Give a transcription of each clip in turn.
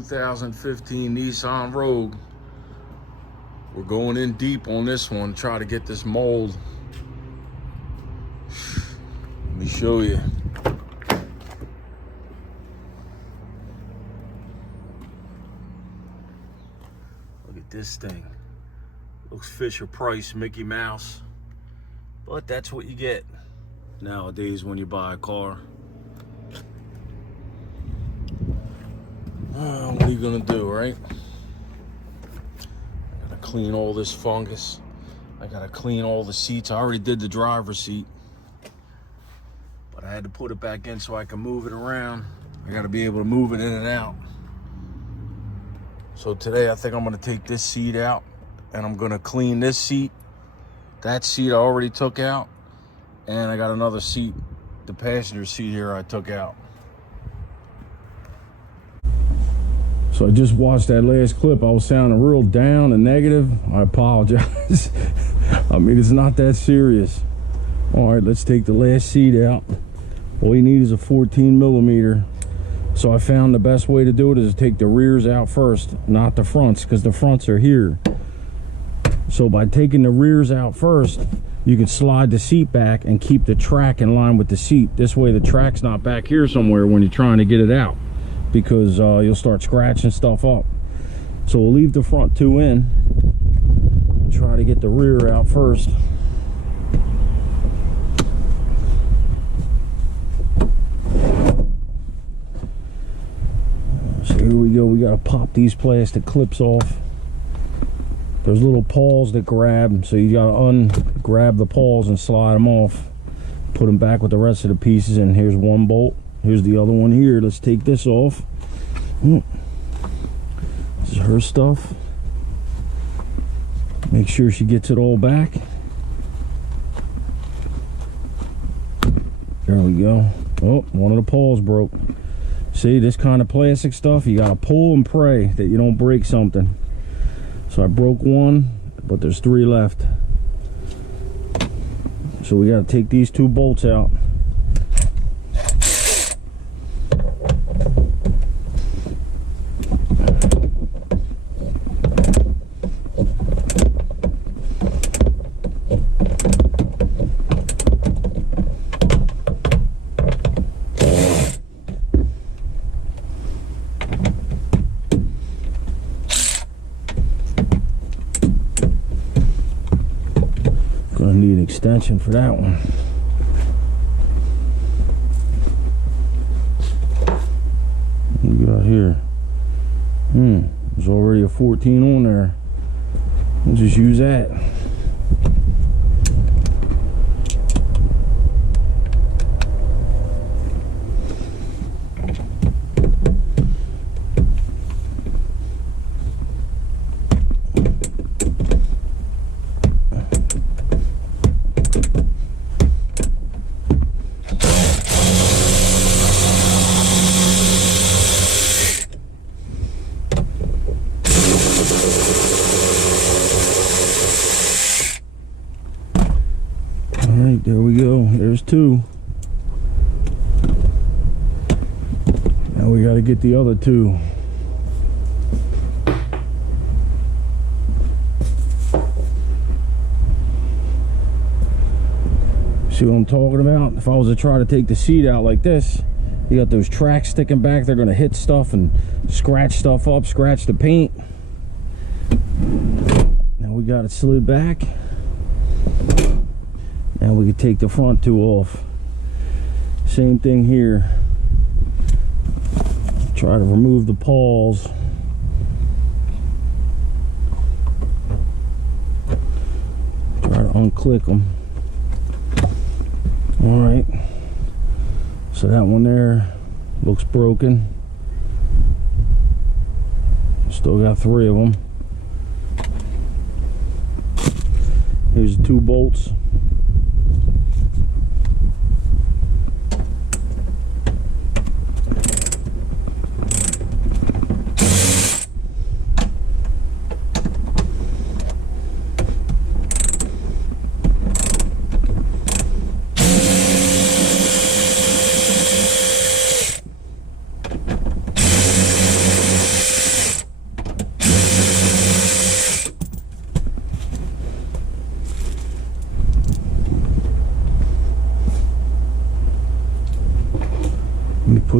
2015 Nissan Rogue. We're going in deep on this one, try to get this mold. Let me show you. Look at this thing. Looks Fisher Price, Mickey Mouse. But that's what you get nowadays when you buy a car. What are you gonna do, right? I gotta clean all this fungus. I gotta clean all the seats. I already did the driver's seat, but I had to put it back in so I can move it around. I gotta be able to move it in and out. So today I think I'm gonna take this seat out and I'm gonna clean this seat. That seat I already took out, and I got another seat, the passenger seat here, I took out. So I just watched that last clip. I was sounding real down and negative. I apologize. I mean, it's not that serious. All right, let's take the last seat out. All you need is a 14 millimeter. So I found the best way to do it is to take the rears out first, not the fronts, because the fronts are here. So by taking the rears out first, you can slide the seat back and keep the track in line with the seat. This way the track's not back here somewhere when you're trying to get it out, because you'll start scratching stuff up. So we'll leave the front two in and try to get the rear out first. So here we go. We got to pop these plastic clips off. There's little paws that grab, so you got to ungrab the paws and slide them off. Put them back with the rest of the pieces, and here's one bolt. Here's the other one here. Let's take this off. This is her stuff. Make sure she gets it all back. There we go. Oh, one of the paws broke. See, this kind of plastic stuff, you gotta pull and pray that you don't break something. So I broke one, but there's 3 left. So we gotta take these 2 bolts out. Gonna need an extension for that one. What we got here? There's already a 14 on there. We'll just use that. Alright, there we go. There's 2. Now we got to get the other 2. See what I'm talking about? If I was to try to take the seat out like this, you got those tracks sticking back. They're going to hit stuff and scratch stuff up, scratch the paint. Now we got it slid back. Now we can take the front 2 off. Same thing here. Try to remove the paws. Try to unclick them. Alright. So that one there looks broken. Still got 3 of them. Here's the 2 bolts.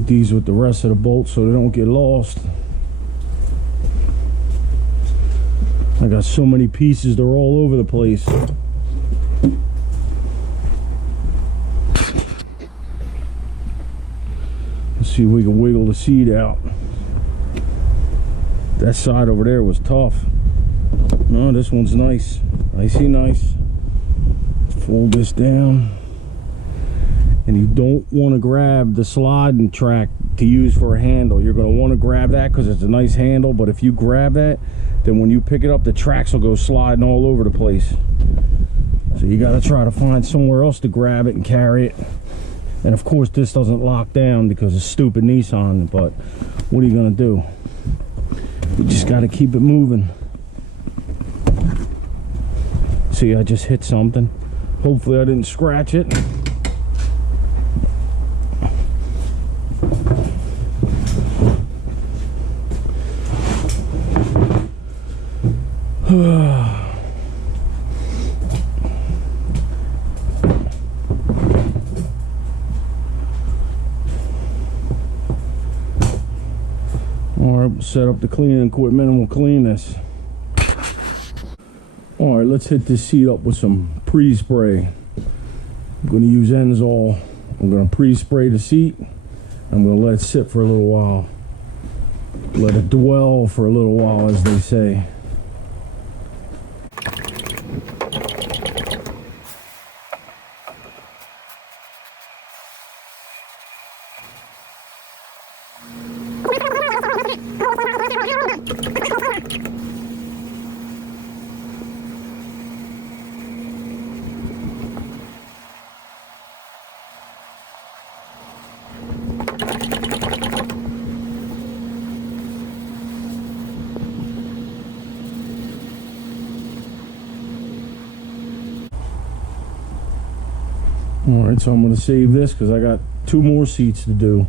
put these with the rest of the bolts so they don't get lost. I got so many pieces, they're all over the place. Let's see if we can wiggle the seat out. That side over there was tough. No, this one's nice. Nicey nice. Fold this down. And you don't want to grab the sliding track to use for a handle. You're going to want to grab that because it's a nice handle, but if you grab that, then when you pick it up, the tracks will go sliding all over the place. So you got to try to find somewhere else to grab it and carry it. And of course this doesn't lock down because it's stupid Nissan, but what are you going to do? You just got to keep it moving. See, I just hit something. Hopefully I didn't scratch it. Alright, we'll set up the cleaning equipment and we'll clean this. Alright, let's hit this seat up with some pre-spray. I'm going to use Enzol. I'm going to pre-spray the seat. I'm going to let it sit for a little while. Let it dwell for a little while, as they say. Alright, so I'm going to save this because I got 2 more seats to do.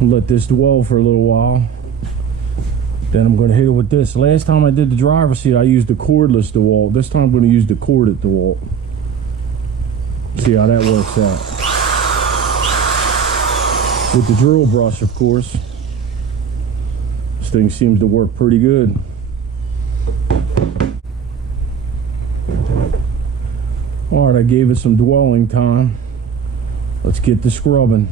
I'll let this dwell for a little while. Then I'm going to hit it with this. Last time I did the driver's seat, I used the cordless DeWalt. This time I'm going to use the corded DeWalt. See how that works out. With the drill brush, of course. This thing seems to work pretty good. Alright, I gave it some dwelling time. Let's get to scrubbing.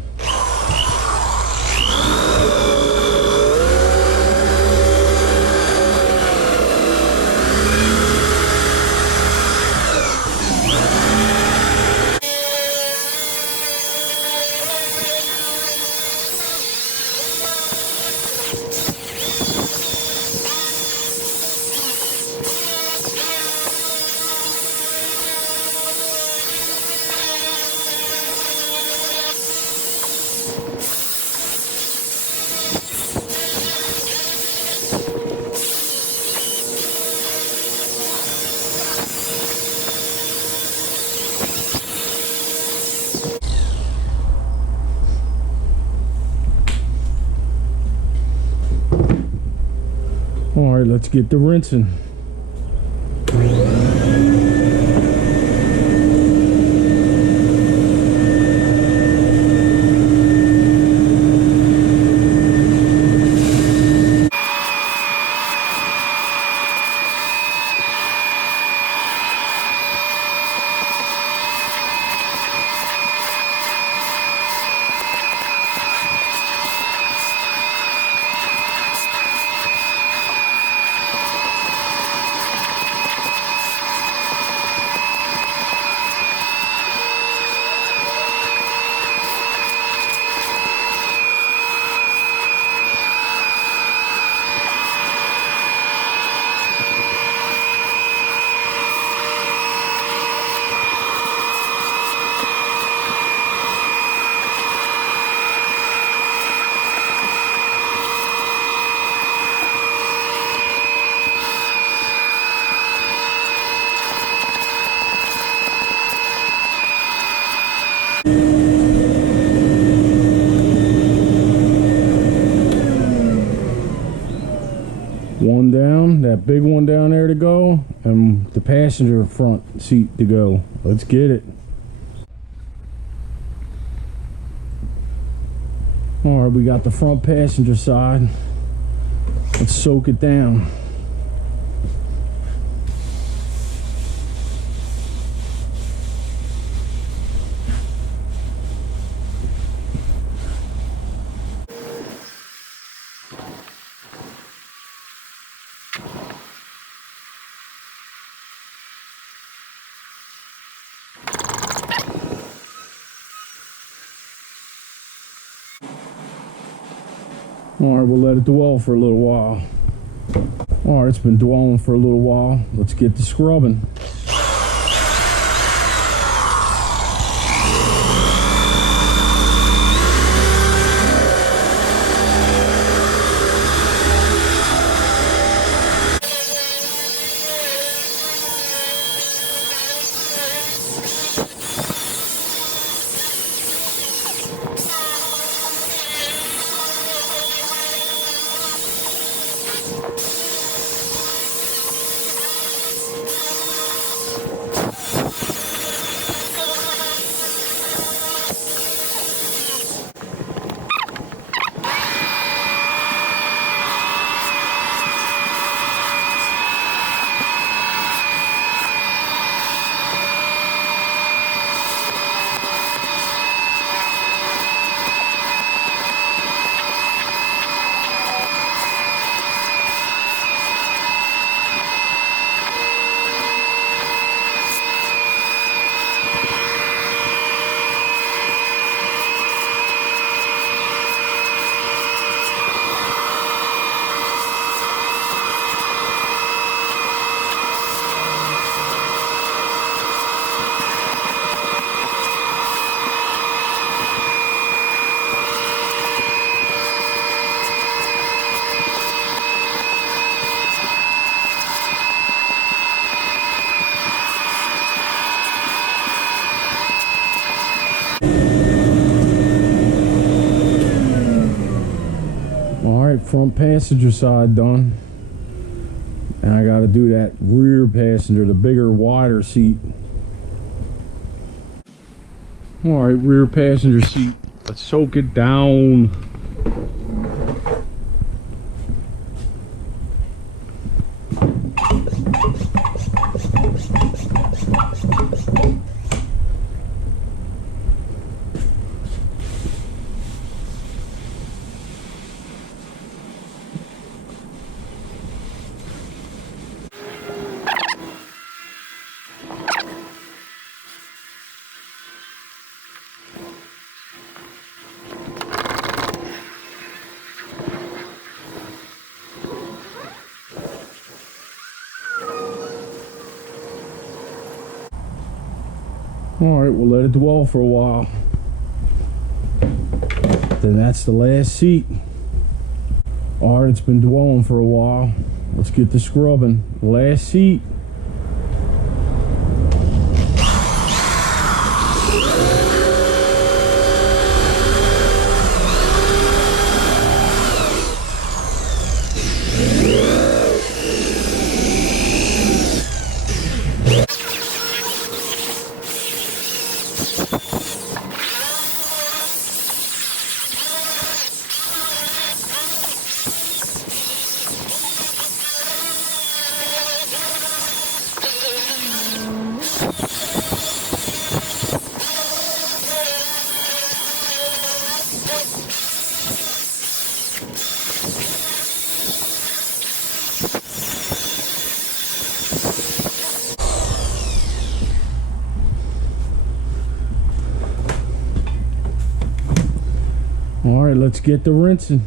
Alright, let's get to rinsing. One down, that big one down there to go, and the passenger front seat to go. Let's get it. All right, we got the front passenger side. Let's soak it down. All right, we'll let it dwell for a little while. All right, it's been dwelling for a little while. Let's get to scrubbing. Front passenger side done, and I got to do that rear passenger, the bigger, wider seat. All right, rear passenger seat. Let's soak it down. All right, we'll let it dwell for a while. Then that's the last seat. All right, it's been dwelling for a while. Let's get to scrubbing. Last seat. All right, let's get to rinsing.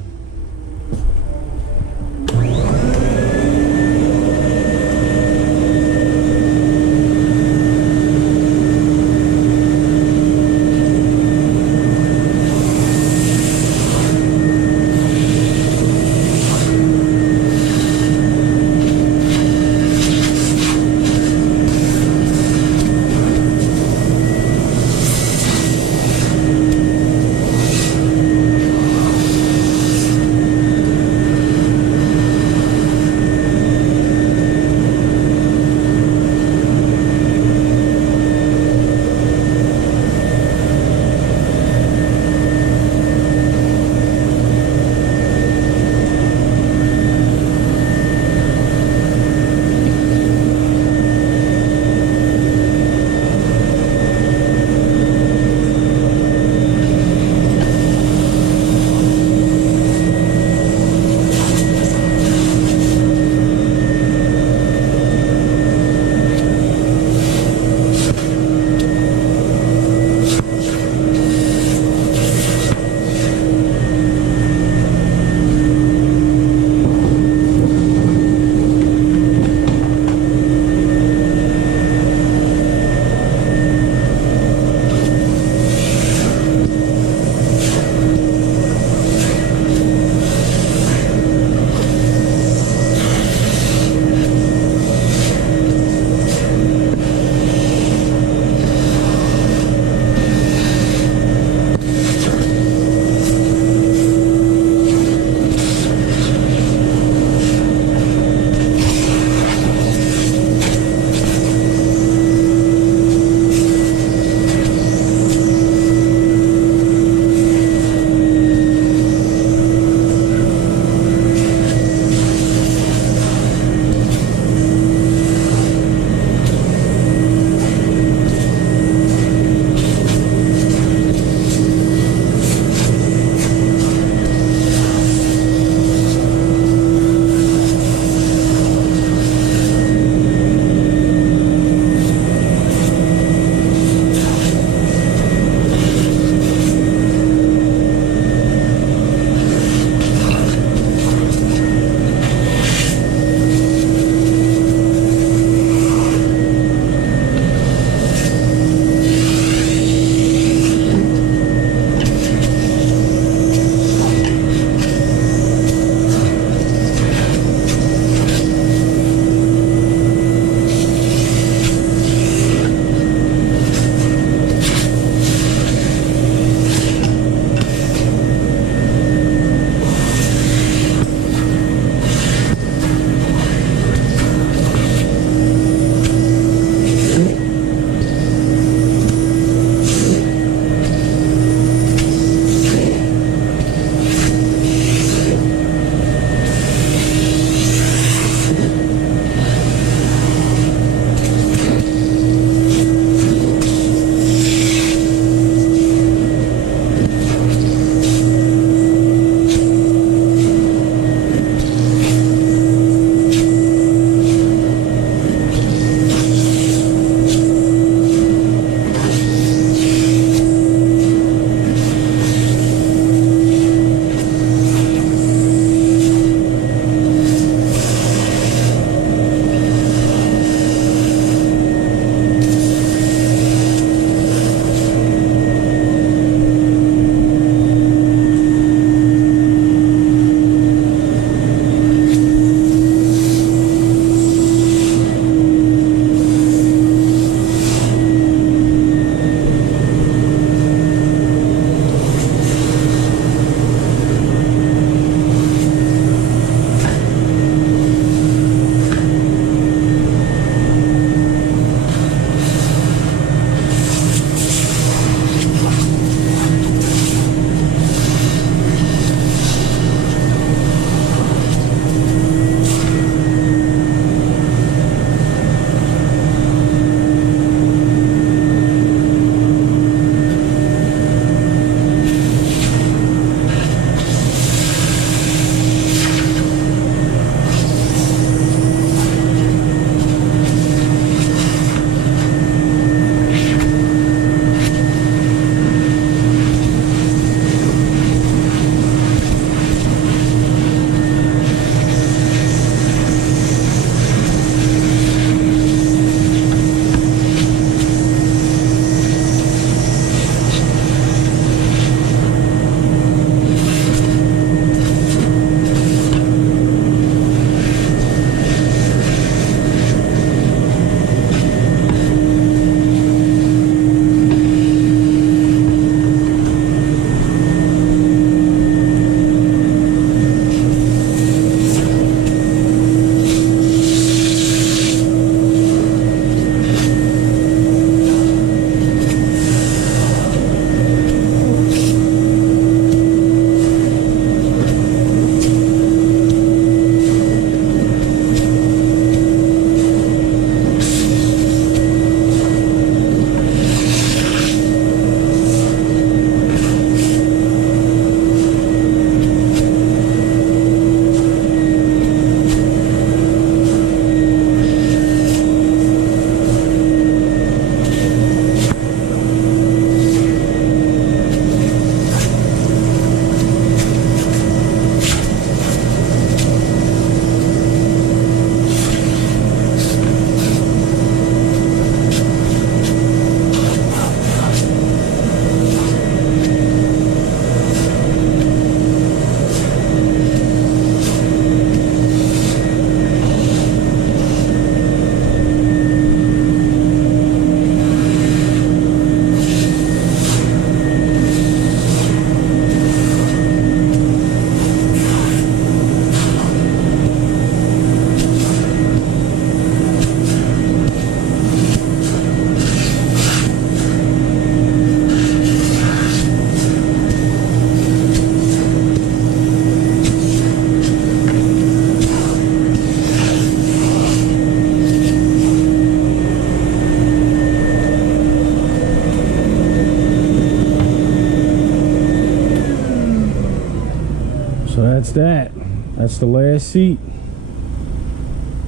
that. That's the last seat.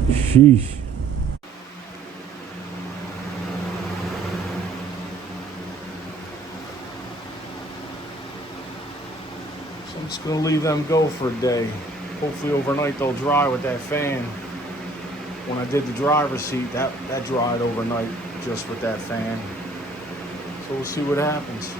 Sheesh. So I'm just gonna leave them go for a day. Hopefully overnight they'll dry with that fan. When I did the driver's seat, that dried overnight just with that fan. So we'll see what happens.